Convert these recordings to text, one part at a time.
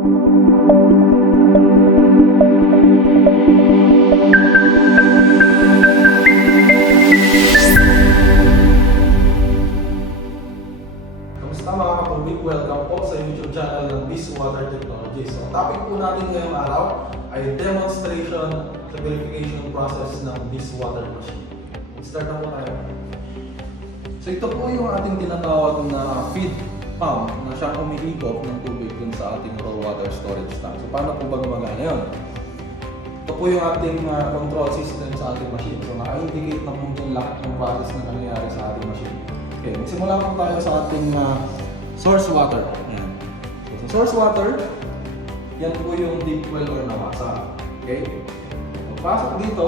Kamusta mga kapatid? Welcome po sa YouTube channel ng BizWater Technologies. So, topic po natin ngayong araw ay demonstration sa verification process ng BizWater machine. Start na po tayo. So ito po yung ating tinatawag na feed pump na siyang umiikot ng tubig dun sa ating raw water storage tank. So paano po ba gumagana yun? Ito po yung ating control system sa ating machine. So naka-indicate na po yung lahat ng process na nangyayari sa ating machine. Okay, magsimula po tayo sa ating source water. Ayan. So, sa source water, yan po yung deep well or namasa. Okay? Pagpasok dito,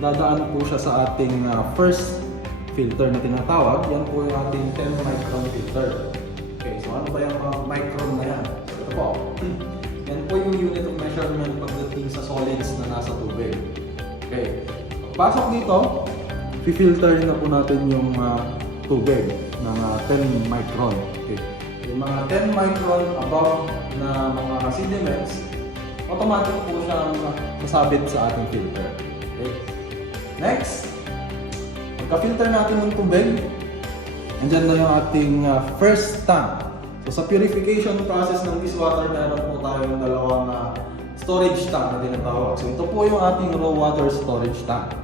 dadaan po siya sa ating first filter na tinatawag. Yan po yung ating 10 micron filter. Okay, so ano ba yung micron na yan? So ito po. Yan po yung unit of measurement pagdating sa solids na nasa tubig. Okay. Pagpasok dito, fi-filter na po natin yung tubig ng 10 micron. Okay. Yung mga 10 micron above na mga sediments, automatic po siyang masabit sa ating filter. Okay. Next, pagka-filter natin ng tubig, andyan na yung ating first tank. So sa purification process ng BizWater, meron po tayong dalawang storage tank na tinatawag. So ito po yung ating raw water storage tank.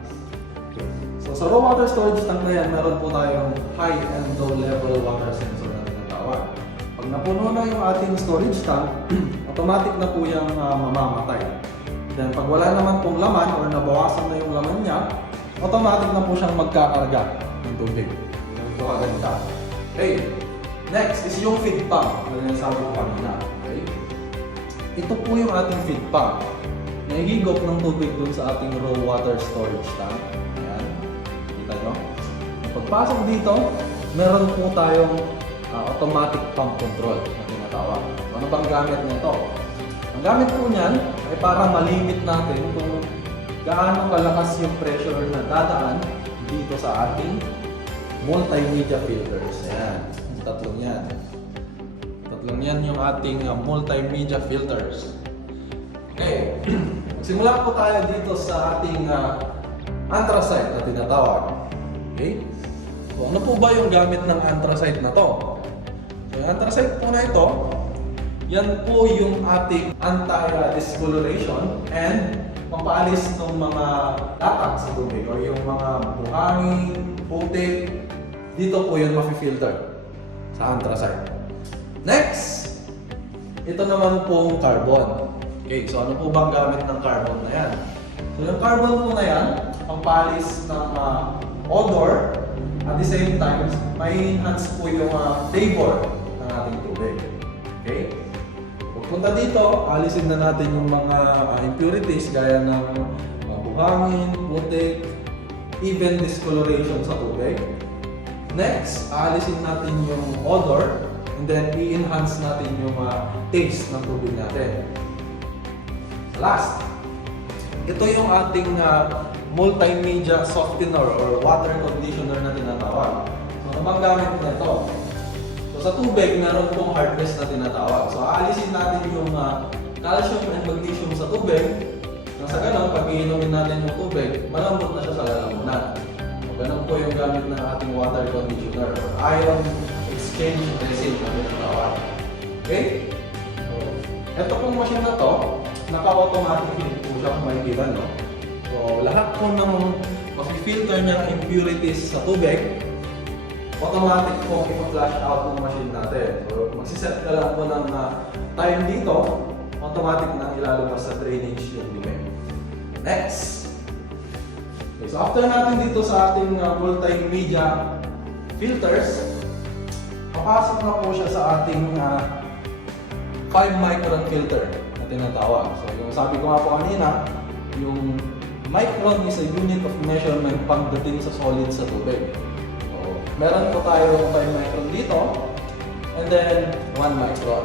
Okay. So sa raw water storage tank na yan, meron po tayong high and low level water sensor na tinatawag. Pag napuno na yung ating storage tank, automatic na po yung mamamatay. Then pag wala naman pong laman or nabawasan na yung laman niya, automatic na po siyang magkakarga ng tubig. Yung po agad. Okay. Next is yung feed pump. Ano yung sabi ko kanina. Okay. Ito po yung ating feed pump. Nahihigop ng tubig dun sa ating raw water storage tank. Ayan. Kita nyo? Pagpasok dito, meron po tayong automatic pump control na tinatawag. Ano bang gamit nito? Ang gamit po niyan ay para malimit natin kung gaano kalakas yung pressure na dadaan dito sa ating multimedia filters. Ayan. Tatlong yan. Tatlong yan yung ating multimedia filters. Okay. Magsimula po tayo dito sa ating anthracite na tinatawag. Okay. So, ano po ba yung gamit ng anthracite na to? So, yung anthracite po na ito, yan po yung ating anti-discoloration and pampaalis ng mga latak sa tubig o yung mga buhangin, putik. Dito po yun mafi-filter sa anthracite. Next, ito naman pong carbon. Okay, so ano po bang gamit ng carbon na yan? So yung carbon po na yan, pampalis ng odor, at the same time, may enhance po yung flavor ng ating tubig. Okay? Pagpunta dito, alisin na natin yung mga impurities gaya ng buhangin, putik, even discoloration sa tubig. Next, aalisin natin yung odor and then i-enhance natin yung taste ng tubig natin. Last, ito yung ating multimedia softener or water conditioner na tinatawag. So, ano bang gamit nito? So, sa tubig, meron pong hardness na tinatawag. So, aalisin natin yung calcium and magnesium sa tubig. Nang sa ganun, pag iinumin natin yung tubig, malambot na siya sa lalamunan. Ganun po yung gamit ng ating water conditioner or ion exchange resin na tinatawag. Okay? So, ito pong machine na to, naka-automatic po siya kung makikita, no? So, lahat po ng mag-filter ng impurities sa tubig, automatic po i-flush out ng machine natin. So, magsiset ka lang po ng time dito, automatic na ilalabas sa drainage yung dumi. Next! Okay, so after natin dito sa ating multimedia filters, papasok na po siya sa ating 5 micron filter na tinatawag. So yung sabi ko nga po kanina, yung micron is a unit of measurement pagdating sa solid sa tubig. So meron po tayo 5 micron dito, and then 1 micron.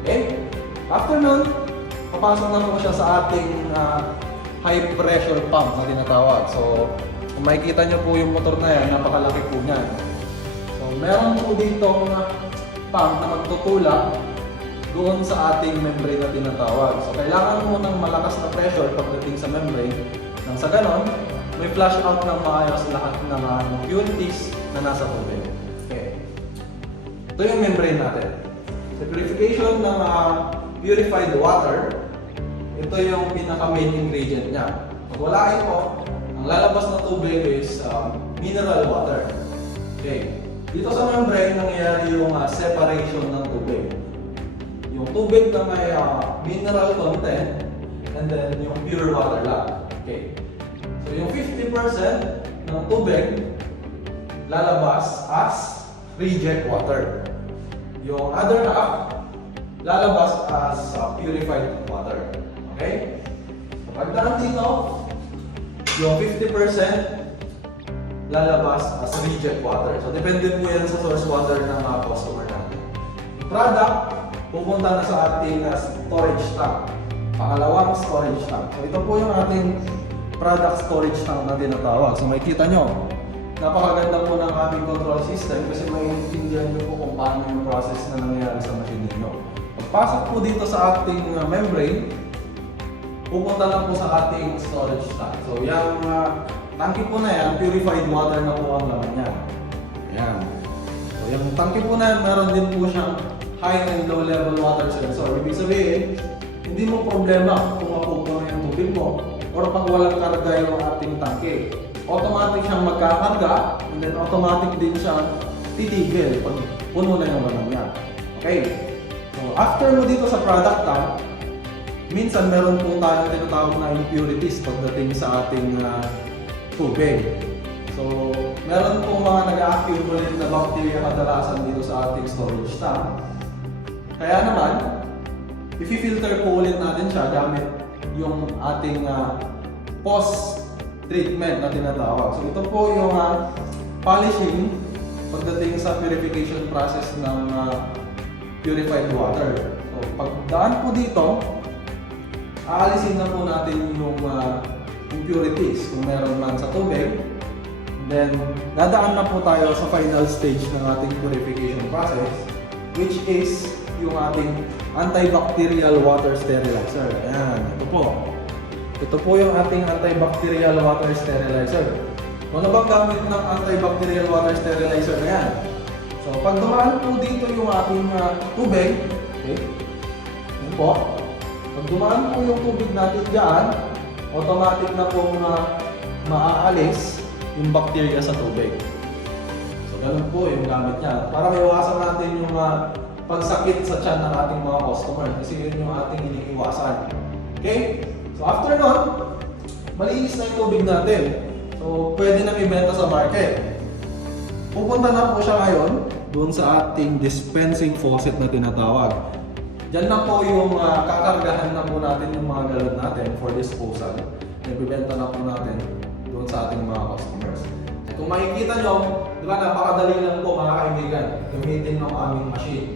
Okay? After nun, papasok na po siya sa ating high pressure pump na tinatawag. So, kung makikita nyo po yung motor na yan, napakalaki po niyan. So, meron po dito pump na magtutulak doon sa ating membrane na tinatawag. So kailangan mo ng malakas na pressure pagdating sa membrane nang sa ganon, may flush out ng maayos lahat ng impurities na nasa tubig. Okay. Ito yung membrane natin. Sa purification ng purified water, ito yung pinaka-main ingredient niya. Pag wala ito, ang lalabas na tubig is mineral water. Okay. Dito sa membrane, nangyayari yung separation ng tubig. Yung tubig na may mineral content, and then yung pure water lang. Okay. So yung 50% ng tubig lalabas as reject water. Yung other half lalabas as purified water. Okay? So pagdaan dito, yung 50% lalabas as reject water. So depende po yan sa source water ng customer natin. Yung product, pupunta na sa ating storage tank. Pangalawang storage tank. So ito po yung ating product storage tank na tinatawag. So makikita nyo, napakaganda po ng ating control system kasi maintindihan nyo po kung paano yung process na nangyayari sa machine ninyo. Pagpasok po dito sa ating membrane, pupunta lang po sa ating storage tank. So yung tangke po na yan, purified water na po ang laman niya. Ayan. So yung tangke po na yan, meron din po siyang high and low level water sensor. Ibig sabihin, hindi mo problema kung mapupuno yung tubig mo or pag walang karga yung ating tangke. Automatic siyang magkakarga and then automatic din siyang titigil pag puno na yung laman niya. Okay? So after mo dito sa product tank, minsan meron po tayong tinatawag na impurities pagdating sa ating tubig. So, meron pong mga nag-accumulate na bacteria kadalasan dito sa ating storage tank. Kaya naman, i-filter po ulit natin siya gamit yung ating post-treatment na tinatawag. So, ito po yung polishing pagdating sa purification process ng purified water. So, pagdaan po dito, aalisin na po natin yung impurities kung meron man sa tubig. Then, dadaan na po tayo sa final stage ng ating purification process, which is yung ating antibacterial water sterilizer. Ayan, ito po. Ito po yung ating antibacterial water sterilizer. Ano bang gamit ng antibacterial water sterilizer na yan? So, pag dumaan po dito yung ating tubig, okay, yun po. Pag dumaan po yung tubig natin dyan, automatic na pong maaalis yung bacteria sa tubig. So, ganun po yung gamit niya. Para maiwasan natin yung pagsakit sa tiyan ng ating mga customer kasi yun yung ating iniiwasan. Okay? So, after nun, malinis na yung tubig natin. So, pwede na ibenta sa market. Pupunta na po siya ngayon doon sa ating dispensing faucet na tinatawag. Diyan na po yung kakargahan na po natin yung mga galon natin for disposal. Ibibenta na po natin doon sa ating mga customers. Kung makikita nyo, di ba napakadali lang po mga kaibigan gamitin ng aming machine.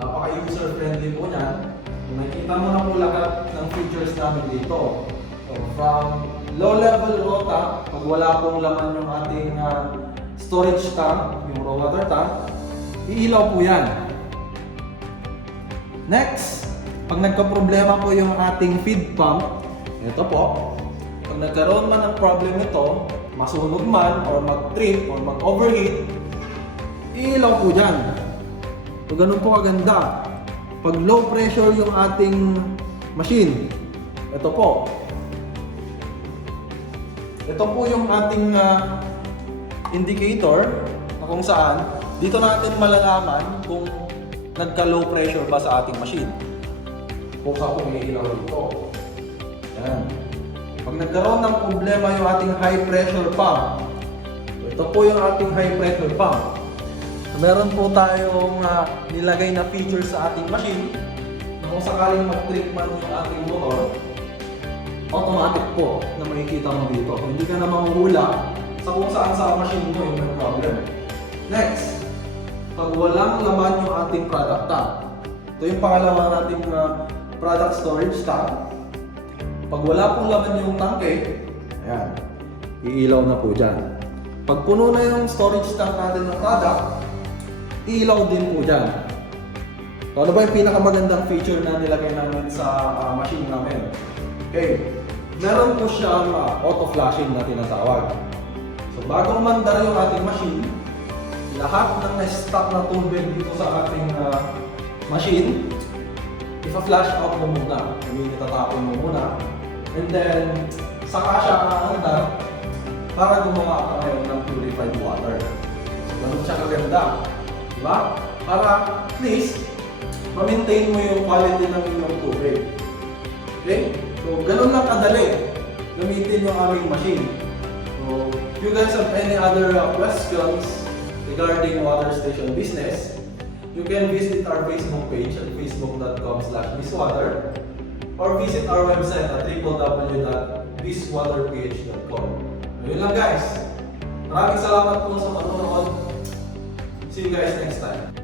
Napaka-user friendly po niyan. Kung makikita mo na po lahat ng features namin dito. So, from low level rota, pag wala pong laman yung ating storage tank, yung raw water tank, iilaw po yan. Next, pag nagka-problema po yung ating feed pump, ito po, pag nagkaroon man ng problem ito, masunog man, or mag-trip, or mag-overheat, iilaw po dyan. So, ganun po kaganda. Pag low pressure yung ating machine, ito po. Ito po yung ating indicator na kung saan dito natin malalaman kung nagka-low pressure ba sa ating machine. Kung saan umiilaw dito. Yan. Pag nagkaroon ng problema yung ating high pressure pump, ito po yung ating high pressure pump. So, meron po tayong nilagay na features sa ating machine na kung sakaling mag-trip man yung ating motor, automatic po na makikita mo dito. Hindi ka na mahuhula sa kung saan sa machine mo yung may problem. Next, pag walang laman yung ating product tank, ito yung pangalawa nating product storage tank. Pag wala pong laman yung tangke, ayan, iilaw na po dyan. Pag puno na yung storage tank natin ng product, iilaw din po dyan. So, ano ba yung pinakamagandang feature na nilagay namin sa machine namin? Okay, meron po siyang auto-flashing na tinatawag. So, bagong mandar yung ating machine, lahat ng na-stock na tubig dito sa ating machine, ipa-flash out mo muna. I mean, itatapon mo muna. And then, saka siya aandar para gumawa ka ngayon ng purified water. So, ganun siya kaganda. Diba? Para at least, ma-maintain mo yung quality ng inyong tubig. Okay? So, ganun lang kadali gamitin yung aming machine. So, if you guys have any other questions regarding water station business, you can visit our Facebook page at facebook.com/bizwater or visit our website at www.bizwaterph.com. Ayun lang guys. Maraming salamat po sa panonood. See you guys next time.